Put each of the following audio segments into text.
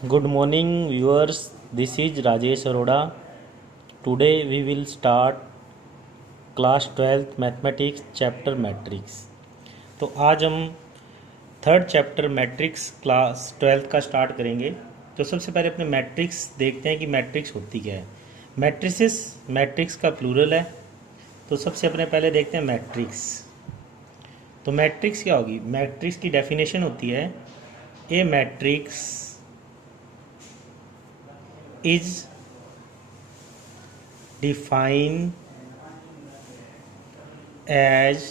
Good morning, viewers. This is Rajesh Arora. Today we will start class 12th mathematics chapter matrix. तो आज हम third chapter matrix class 12th का start करेंगे। तो सबसे पहले अपने मैट्रिक्स देखते हैं कि मैट्रिक्स होती क्या है। मैट्रिसेस मैट्रिक्स का प्लूरल है। तो सबसे अपने पहले देखते हैं मैट्रिक्स। तो मैट्रिक्स क्या होगी? मैट्रिक्स की डेफिनेशन होती है A matrix is defined as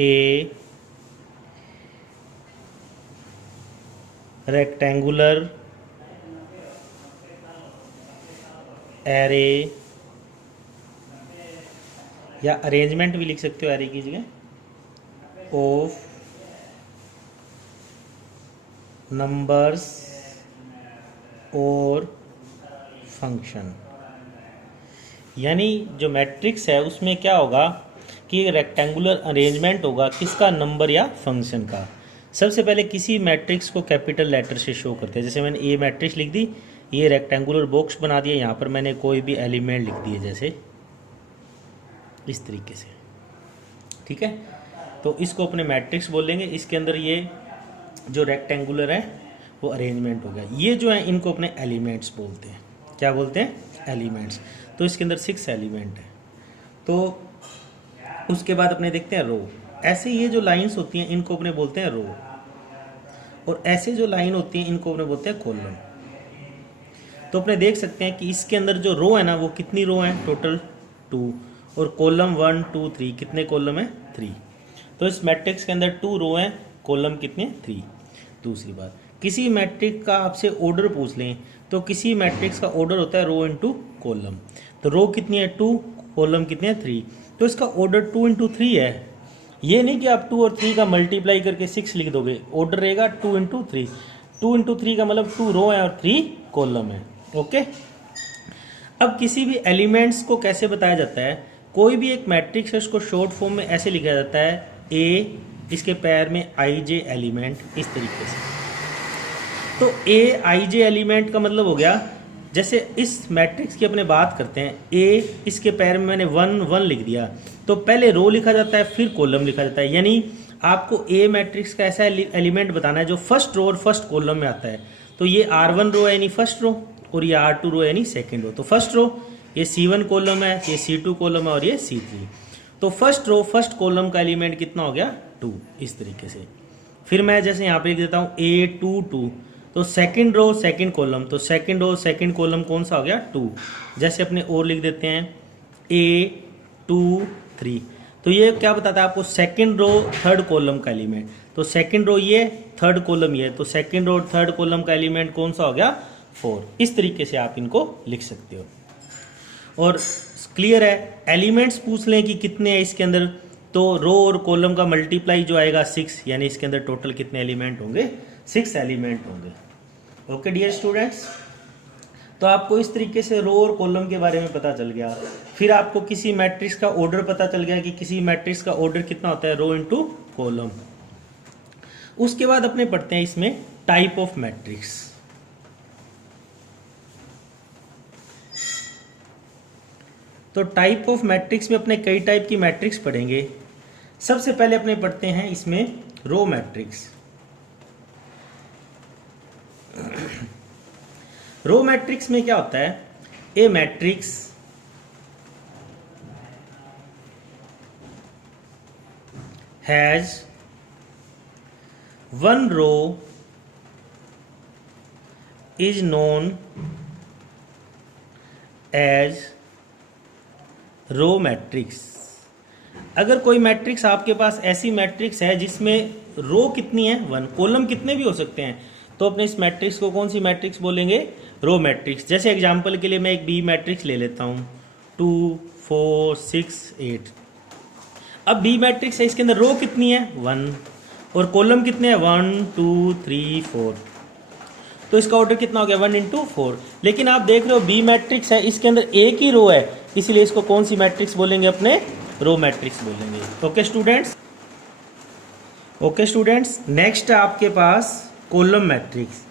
a rectangular array या अरेंजमेंट भी लिख सकते हो एरे की जगह ऑफ नंबर्स और फंक्शन। यानी जो मैट्रिक्स है उसमें क्या होगा कि एक रेक्टेंगुलर अरेंजमेंट होगा किसका? नंबर या फंक्शन का। सबसे पहले किसी मैट्रिक्स को कैपिटल लेटर से शो करते हैं। जैसे मैंने ए मैट्रिक्स लिख दी, ये रेक्टेंगुलर बॉक्स बना दिया, यहाँ पर मैंने कोई भी एलिमेंट लिख दिए जैसे इस तरीके से, ठीक है। तो इसको अपने मैट्रिक्स बोलेंगे। इसके अंदर ये जो रेक्टेंगुलर है वो अरेंजमेंट हो गया। ये जो है इनको अपने एलिमेंट्स बोलते हैं। क्या बोलते हैं? एलिमेंट्स। तो इसके अंदर 6 एलिमेंट है। तो उसके बाद अपने देखते हैं रो। ऐसे ये जो लाइंस होती हैं इनको अपने बोलते हैं रो, और ऐसे जो लाइन होती हैं इनको अपने बोलते हैं कॉलम। तो अपने देख सकते हैं कि इसके अंदर जो रो है ना वो कितनी रो है? टोटल 2, और कॉलम 1 2 3 कितने कॉलम है? 3। तो इस मैट्रिक्स के अंदर 2 रो है, कॉलम कितने? 3। दूसरी बात, किसी मैट्रिक्स का आपसे ऑर्डर पूछ लें तो किसी मैट्रिक्स का ऑर्डर होता है रो इनटू कॉलम। तो रो कितनी है? 2, कॉलम कितने हैं? 3। तो इसका ऑर्डर 2 इंटू 3 है। ये नहीं कि आप 2 और 3 का मल्टीप्लाई करके 6 लिख दोगे। ऑर्डर रहेगा 2 इंटू 3। 2 इंटू 3 का मतलब 2 रो है और 3 कॉलम है। ओके। अब किसी भी एलिमेंट्स को कैसे बताया जाता है? कोई भी एक मैट्रिक्स है उसको शॉर्ट फॉर्म में ऐसे लिखा जाता है ए, इसके पैर में आई जे एलिमेंट, इस तरीके से। तो ए आई जे एलिमेंट का मतलब हो गया, जैसे इस मैट्रिक्स की अपने बात करते हैं, ए इसके पैर में मैंने 1 1 लिख दिया, तो पहले रो लिखा जाता है फिर कॉलम लिखा जाता है। यानी आपको ए मैट्रिक्स का ऐसा एलिमेंट बताना है जो फर्स्ट रो और फर्स्ट कॉलम में आता है। तो ये R1 रो है यानी फर्स्ट रो, और ये R2 रो है यानी सेकेंड रो। तो फर्स्ट रो ये C1 कॉलम है, ये C2 कॉलम है और ये C3। तो फर्स्ट रो फर्स्ट कॉलम का एलिमेंट कितना हो गया? 2, इस तरीके से। फिर मैं जैसे यहाँ पे लिख देता हूँ A2 2, तो सेकंड रो सेकंड कॉलम, तो सेकंड रो सेकंड कॉलम कौन सा हो गया? 2। जैसे अपने और लिख देते हैं A2 3, तो ये क्या बताता है आपको? सेकंड रो थर्ड कॉलम का एलिमेंट। तो सेकंड रो ये, थर्ड कॉलम ये, तो सेकंड रो थर्ड कॉलम का एलिमेंट कौन सा हो गया? 4। इस तरीके से आप इनको लिख सकते हो। और क्लियर है? एलिमेंट्स पूछ लें कि कितने हैं इसके अंदर, तो रो और कॉलम का मल्टीप्लाई जो आएगा 6, यानी इसके अंदर टोटल कितने एलिमेंट होंगे? 6 एलिमेंट होंगे। ओके डियर स्टूडेंट्स, तो आपको इस तरीके से रो और कॉलम के बारे में पता चल गया। फिर आपको किसी मैट्रिक्स का ऑर्डर पता चल गया कि किसी मैट्रिक्स का ऑर्डर कितना होता है? रो इनटू कॉलम। उसके बाद अपने पढ़ते हैं इसमें टाइप ऑफ मैट्रिक्स। तो टाइप ऑफ मैट्रिक्स में अपने कई टाइप की मैट्रिक्स पढ़ेंगे। सबसे पहले अपने पढ़ते हैं इसमें रो मैट्रिक्स। रो मैट्रिक्स में क्या होता है? A matrix has 1 row is known as row matrix. अगर कोई मैट्रिक्स आपके पास ऐसी मैट्रिक्स है जिसमें रो कितनी है? 1, कॉलम कितने भी हो सकते हैं, तो अपने इस मैट्रिक्स को कौन सी मैट्रिक्स बोलेंगे? Row matrix. जैसे एग्जांपल के लिए मैं एक बी मैट्रिक्स ले लेता हूँ, 2 4 6 8। अब बी मैट्रिक्स है, इसके अंदर रो कितनी है? 1, और कॉलम कितने हैं? 1 2 3 4। तो इसका ऑर्डर कितना हो गया? 1 इंटू 4। लेकिन आप देख रहे हो बी मैट्रिक्स है, इसके अंदर एक ही रो है, इसलिए इसको कौन सी मैट्रिक्स बोलेंगे? अपने रो मैट्रिक्स बोलेंगे। ओके स्टूडेंट्स, नेक्स्ट है आपके पास कॉलम मैट्रिक्स।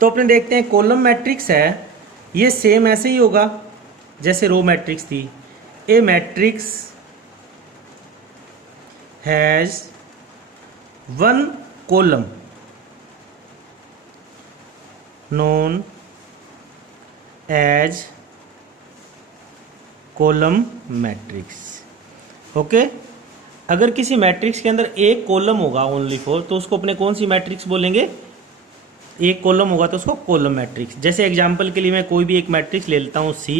तो अपने देखते हैं कॉलम मैट्रिक्स है, ये सेम ऐसे ही होगा जैसे रो मैट्रिक्स थी। A matrix has one column known as column matrix. Okay, अगर किसी मैट्रिक्स के अंदर एक कॉलम होगा ओनली फॉर, तो उसको अपने कौन सी मैट्रिक्स बोलेंगे? एक कॉलम होगा तो उसको कॉलम मैट्रिक्स। जैसे एग्जांपल के लिए मैं कोई भी एक मैट्रिक्स ले लेता हूँ C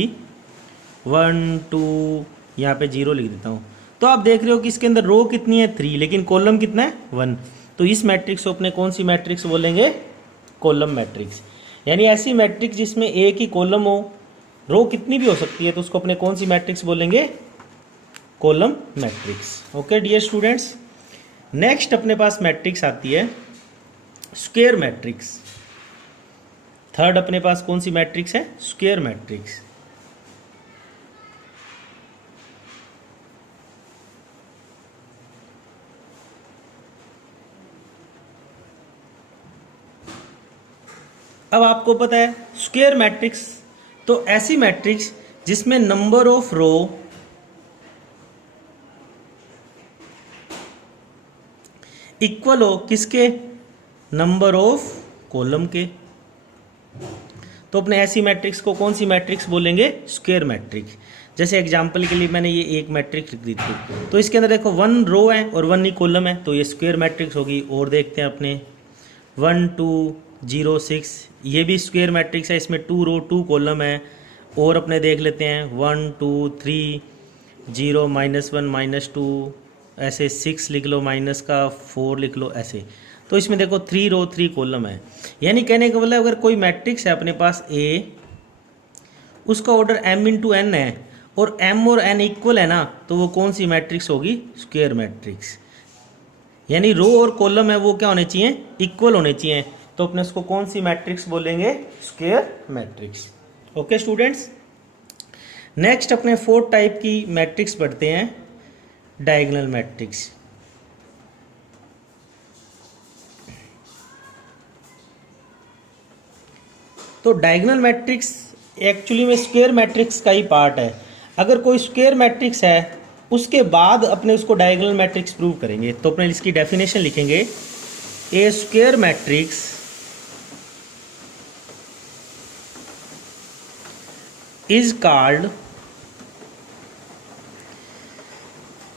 1 2, यहाँ पे 0 लिख देता हूँ। तो आप देख रहे हो कि इसके अंदर रो कितनी है 3, लेकिन कॉलम कितना है 1। तो इस मैट्रिक्स को अपने कौन सी मैट्रिक्स बोलेंगे? Column matrix. यानी ऐसी मैट्रिक्स जिसमें एक ही कॉलम हो, रो कितनी भी हो सकती है, तो उसको अपने कौन सी मैट्रिक्स बोलेंगे? Column matrix. Okay dear students, next अपने पास मैट्रिक्स आती है स्क्वायर मैट्रिक्स। थर्ड अपने पास कौन सी मैट्रिक्स है? Square matrix. अब आपको पता है स्क्वायर मैट्रिक्स तो ऐसी मैट्रिक्स जिसमें नंबर ऑफ रो इक्वल हो किसके? नंबर ऑफ कॉलम के। तो अपने ऐसी मैट्रिक्स को कौन सी मैट्रिक्स बोलेंगे? Square matrix. जैसे एग्जांपल के लिए मैंने ये एक मैट्रिक्स लिख दी थी, तो इसके अंदर देखो 1 रो है और 1 ही कॉलम है, तो ये स्क्वायर मैट्रिक्स होगी। और देखते हैं अपने 1 2 0 6, ये भी स्क्वायर मैट्रिक्स है, इसमें 2 रो 2 कॉलम है। और अपने देख लेते हैं 1 2 3 0 -1 -2, ऐसे 6 लिख लो, माइनस का 4 लिख लो, ऐसे। तो इसमें देखो 3 रो 3 कॉलम है। यानी कहने का मतलब अगर कोई मैट्रिक्स है अपने पास A, उसका ऑर्डर m × n है और m और n इक्वल है ना, तो वो कौन सी मैट्रिक्स होगी? Square matrix. यानी रो और कॉलम है वो क्या होने चाहिए? इक्वल होने चाहिए। तो अपने उसको कौन सी मैट्रिक्स बोलेंगे? Square matrix. Okay students, next अपने 4 टाइप की मैट्रिक्स पढ़ते हैं, डायगोनल मैट्रिक्स। तो डायगोनल मैट्रिक्स एक्चुअली में स्क्वायर मैट्रिक्स का ही पार्ट है। अगर कोई स्क्वायर मैट्रिक्स है उसके बाद अपने उसको डायगोनल मैट्रिक्स प्रूव करेंगे। तो अपने इसकी डेफिनेशन लिखेंगे, A square matrix is called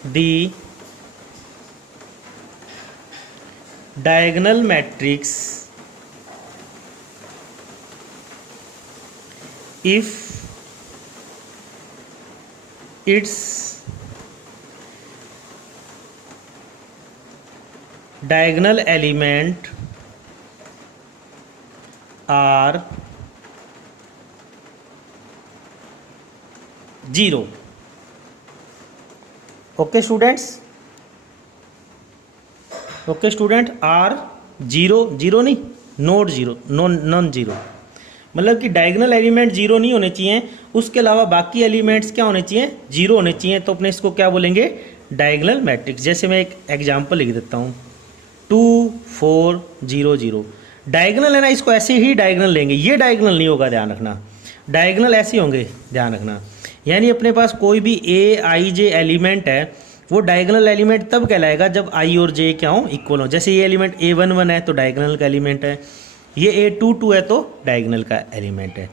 the diagonal matrix if its diagonal element are 0। Okay students, okay student, are 0 0 नहीं, नॉट 0, नॉन 0, मतलब कि डायगोनल एलिमेंट 0 नहीं होने चाहिए, उसके अलावा बाकी एलिमेंट्स क्या होने चाहिए? 0 होने चाहिए। तो अपने इसको क्या बोलेंगे? Diagonal matrix. जैसे मैं एक एग्जांपल लिख देता हूँ 2 4 0 0। डायगोनल है ना, इसको ऐसे ही डायगोनल लेंगे, ये डायगोनल नहीं होगा, ध्यान रखना। डायगोनल ऐसे होंगे, ध्यान रखना। यानी अपने पास कोई भी A i j एलिमेंट है, वो डायगोनल एलिमेंट तब कहलाएगा जब i और j क्या हो? इक्वल हो। जैसे ये एलिमेंट A11 है तो डायगोनल का एलिमेंट है, ये A22 है तो डायगोनल का एलिमेंट है।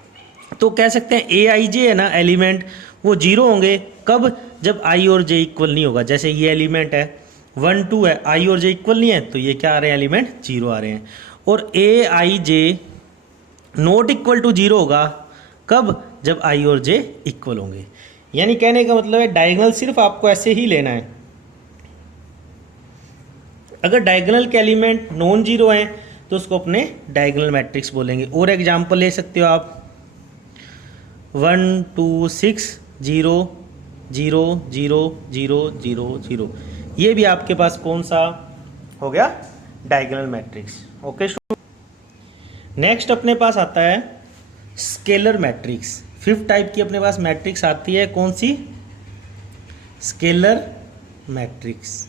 तो कह सकते हैं A i j है ना एलिमेंट, वो 0 होंगे कब? जब i और j इक्वल नहीं होगा। जैसे ये एलिमेंट है 1 2 है, i और j इक्वल नहीं है, तो ये क्या आ रहे हैं? एलिमेंट 0 आ रहे हैं। और A i j not equal to 0 होगा कब? जब i और j इक्वल होंगे। यानी कहने का मतलब है डायगोनल सिर्फ आपको ऐसे ही लेना है। अगर डायगोनल के एलिमेंट नॉन 0 हैं तो उसको अपने डायगोनल मैट्रिक्स बोलेंगे। और एग्जांपल ले सकते हो आप 1 2 6 0 0 0 0 0 0, ये भी आपके पास कौन सा हो गया? Diagonal matrix. ओके, नेक्स्ट अपने पास आता है स्केलर मैट्रिक्स। 5th टाइप की अपने पास मैट्रिक्स आती है, कौन सी? Scalar matrix.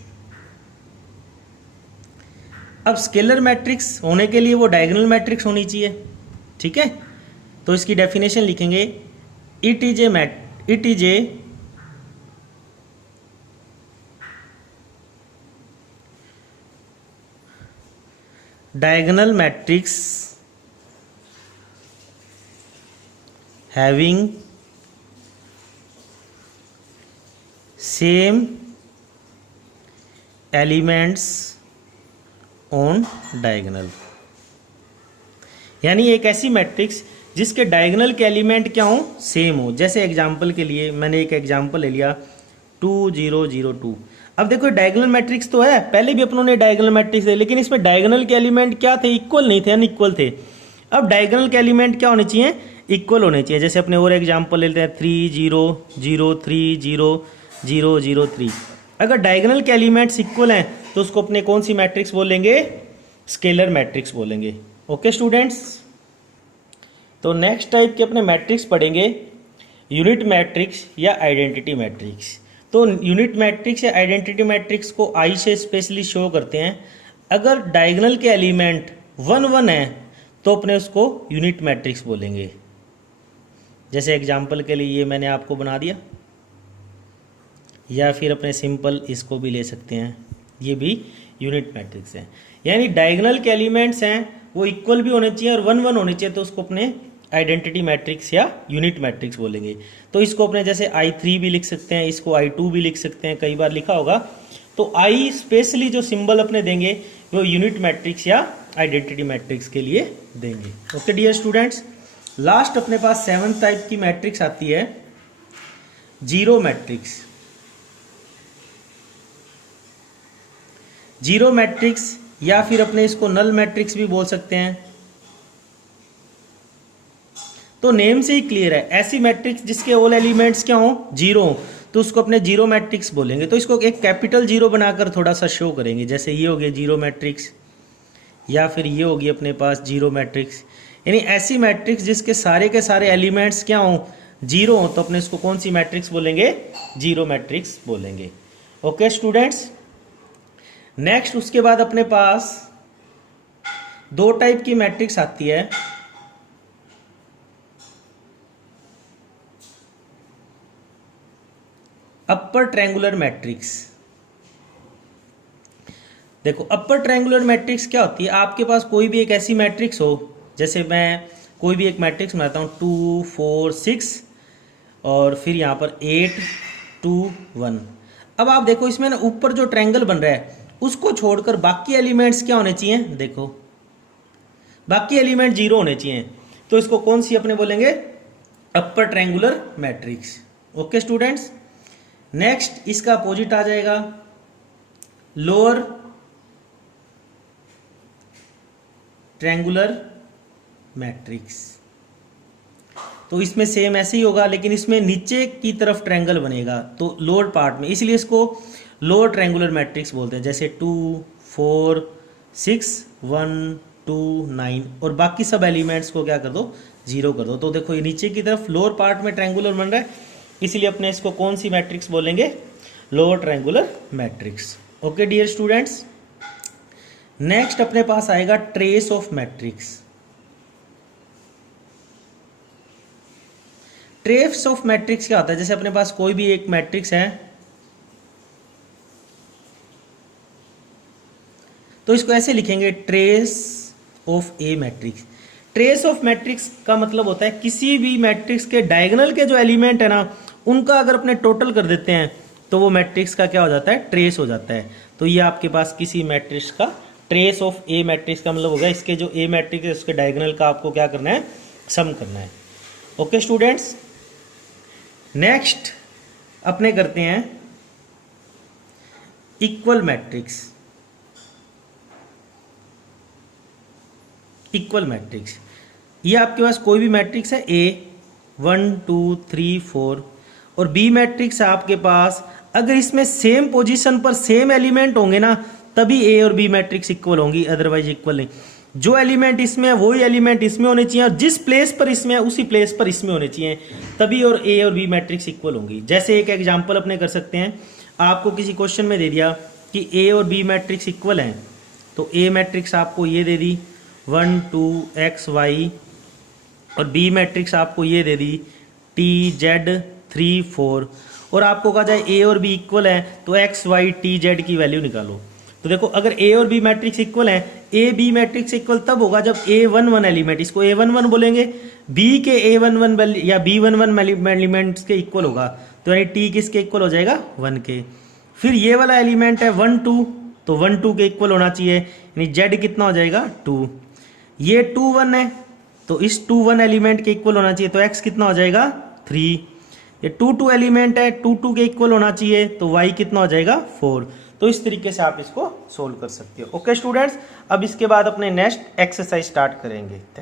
अब स्केलर मैट्रिक्स होने के लिए वो डायगोनल मैट्रिक्स होनी चाहिए। ठीक है, तो इसकी डेफिनेशन लिखेंगे, it is a diagonal matrix having same elements on diagonal। यानी एक ऐसी मैट्रिक्स जिसके डायगोनल के एलिमेंट क्या हो, सेम हो। जैसे एग्जांपल के लिए मैंने एक एग्जांपल ले लिया 2 0 0 2। अब देखो डायगोनल मैट्रिक्स तो है, पहले भी अपनों ने डायगोनल मैट्रिक्स है, लेकिन इसमें डायगोनल के एलिमेंट क्या थे, इक्वल नहीं थे, अनइक्वल थे। अब डायगोनल के एलिमेंट क्या होने चाहिए, इक्वल होने चाहिए। जैसे अपने और एग्जांपल लेते हैं 3 0 0 3 0 0 0 3। अगर डायगोनल के एलिमेंट्स इक्वल हैं तो उसको अपने कौन सी मैट्रिक्स बोलेंगे, स्केलर मैट्रिक्स बोलेंगे। ओके स्टूडेंट्स, तो नेक्स्ट टाइप के अपने मैट्रिक्स पढ़ेंगे यूनिट मैट्रिक्स या आइडेंटिटी मैट्रिक्स। तो यूनिट मैट्रिक्स या आइडेंटिटी मैट्रिक्स को आई से स्पेशली शो करते हैं। अगर डायगोनल के एलिमेंट 1 1 है तो अपने उसको यूनिट मैट्रिक्स बोलेंगे। जैसे एग्जांपल के लिए ये मैंने आपको बना दिया, या फिर अपने सिंपल इसको भी ले सकते हैं, ये भी यूनिट मैट्रिक्स है। यानी डायगोनल के एलिमेंट्स हैं वो इक्वल भी होने चाहिए और 1 1 होने चाहिए, तो उसको अपने आइडेंटिटी मैट्रिक्स या यूनिट मैट्रिक्स बोलेंगे। तो इसको अपने जैसे I3 भी लिख सकते हैं, इसको I2 भी लिख सकते हैं, कई बार लिखा होगा। तो आई स्पेशली जो सिंबल अपने देंगे वो यूनिट मैट्रिक्स या आइडेंटिटी मैट्रिक्स के लिए देंगे। ओके डियर स्टूडेंट्स, लास्ट अपने पास 7th टाइप की मैट्रिक्स आती है जीरो मैट्रिक्स। जीरो मैट्रिक्स या फिर अपने इसको नल मैट्रिक्स भी बोल सकते हैं। तो नेम से ही क्लियर है, ऐसी मैट्रिक्स जिसके ऑल एलिमेंट्स क्या हो, जीरो हो, तो उसको अपने जीरो मैट्रिक्स बोलेंगे। तो इसको एक कैपिटल जीरो बनाकर थोड़ा सा शो करेंगे। जैसे ये हो गया जीरो मैट्रिक्स, या फिर ये होगी अपने पास जीरो मैट्रिक्स। यानी ऐसी मैट्रिक्स जिसके सारे के सारे एलिमेंट्स क्या हो, जीरो हो, तो अपने इसको कौन सी मैट्रिक्स बोलेंगे, जीरो मैट्रिक्स बोलेंगे। ओके स्टूडेंट्स, नेक्स्ट उसके बाद अपने पास 2 टाइप की मैट्रिक्स आती है। Upper triangular matrix. देखो अपर ट्रायंगुलर मैट्रिक्स क्या होती है, आपके पास कोई भी एक ऐसी मैट्रिक्स हो, जैसे मैं कोई भी एक मैट्रिक्स बनाता हूँ 2 4 6 और फिर यहाँ पर 8 2 1। अब आप देखो इसमें ना ऊपर जो ट्रायंगल बन रहा है उसको छोड़कर बाकी एलिमेंट्स क्या होने चाहिए, देखो बाकी एलिमेंट जीरो होने चाहिए। तो इसको कौन सी अपने बोलेंगे, upper triangular matrix. Okay students, next इसका अपोजिट आ जाएगा लोअर ट्रायंगुलर मैट्रिक्स। तो इसमें सेम ऐसे ही होगा, लेकिन इसमें नीचे की तरफ ट्रायंगल बनेगा तो लोअर पार्ट में, इसलिए इसको लोअर ट्रायंगुलर मैट्रिक्स बोलते हैं। जैसे 2 4 6 1 2 9 और बाकी सब एलिमेंट्स को क्या कर दो, जीरो कर दो। तो देखो ये नीचे की तरफ लोअर पार्ट में ट्रायंगुलर बन रहा है, इसीलिए अपने इसको कौन सी मैट्रिक्स बोलेंगे, lower triangular matrix. Okay dear students, next अपने पास आएगा trace of matrix. Trace of matrix क्या होता है, जैसे अपने पास कोई भी एक मैट्रिक्स है तो इसको ऐसे लिखेंगे trace of A matrix. Trace of matrix का मतलब होता है किसी भी मैट्रिक्स के डायगोनल के जो एलिमेंट है ना उनका अगर अपने टोटल कर देते हैं तो वो मैट्रिक्स का क्या हो जाता है, ट्रेस हो जाता है। तो ये आपके पास किसी मैट्रिक्स का ट्रेस ऑफ ए मैट्रिक्स का मतलब होगा इसके जो ए मैट्रिक्स है उसके डायगोनल का आपको क्या करना है, सम करना है। ओके स्टूडेंट्स, नेक्स्ट अपने करते हैं इक्वल मैट्रिक्स। इक्वल मैट्रिक्स, ये आपके पास कोई भी मैट्रिक्स है A 1 2 3 4 और बी मैट्रिक्स है आपके पास, अगर इसमें सेम पोजीशन पर सेम एलिमेंट होंगे ना तभी ए और बी मैट्रिक्स इक्वल होंगी, अदरवाइज इक्वल नहीं। जो एलिमेंट इसमें है वही एलिमेंट इसमें होने चाहिए और जिस प्लेस पर इसमें है उसी प्लेस पर इसमें होने चाहिए, तभी और ए और बी मैट्रिक्स इक्वल होंगी। जैसे एक एग्जांपल अपने कर सकते हैं, आपको किसी क्वेश्चन में दे दिया कि ए और बी मैट्रिक्स इक्वल हैं, तो ए मैट्रिक्स आपको ये दे दी 1 2 x y और बी मैट्रिक्स आपको ये दे दी T(Z)3 4 और आपको कहा जाए ए और बी इक्वल है तो एक्स वाई T(Z) की वैल्यू निकालो। तो देखो अगर ए और बी मैट्रिक्स इक्वल है, ए बी मैट्रिक्स इक्वल तब होगा जब A11 एलिमेंट, इसको A11 बोलेंगे, बी के A11 या B11 एलिमेंट्स के इक्वल होगा, तो यानी टी किसके इक्वल हो जाएगा 1 के। फिर ये वाला एलिमेंट है 1 2, तो 1 2 के इक्वल होना चाहिए, यानी जेड कितना हो जाएगा 2। ये 2 1 है तो इस 2 1 एलिमेंट के इक्वल होना चाहिए, तो एक्स कितना हो जाएगा 3। ये 2 2 एलिमेंट है, 2 2 के इक्वल होना चाहिए, तो वाई कितना हो जाएगा 4। तो इस तरीके से आप इसको सोल्व कर सकते हो। ओके स्टूडेंट्स, अब इसके बाद अपने नेक्स्ट एक्सरसाइज स्टार्ट करेंगे। थैंक